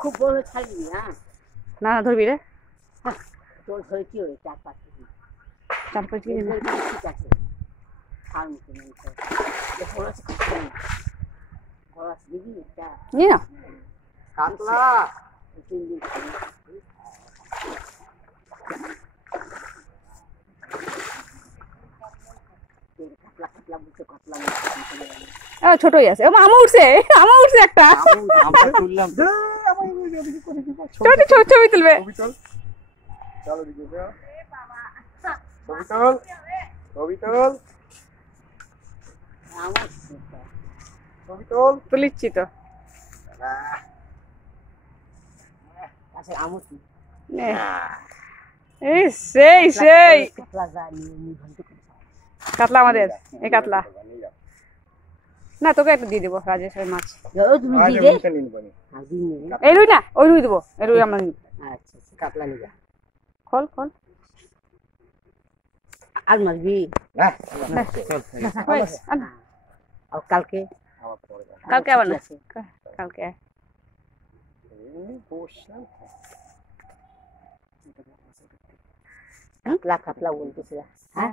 খুব বড় ছাড়বি না। না না ধরবি রে। তোর ধরে কি হলো 4-5 কেজি। 4-5 কেজি না। ঠিক আছে। খাওয়ার মতো নেই তো। বড় আছে খাচ্ছি না। বড় আছে দিবি এটা। নি না। কাতলা 3 দিন খাবি। কাতলা কাতলা বুঝতে কাতলা ছোটই আছে। আমা উঠছে একটা। আমরা তুললাম ছোট ছবি তুলবে। চলো দিকে যা ছবি তোল আমার তুলিচ্ছি তো। আচ্ছা আমুস নে। এই সেই কাতলা জানি নিভন্ত করে। কাতলা আমাদের এই কাতলা না তোকে একটা দিয়ে দেবো রাজেশের মাছ। তুমি দিয়ে দে। এই রুই না ওই রুই দেবো। এই রুই আমরা নিব। আচ্ছা কাতলা নিবা। খোল আর মারবি। আর কালকে আবার না কালকে কাতলা কাতলা বলতেছে। হ্যাঁ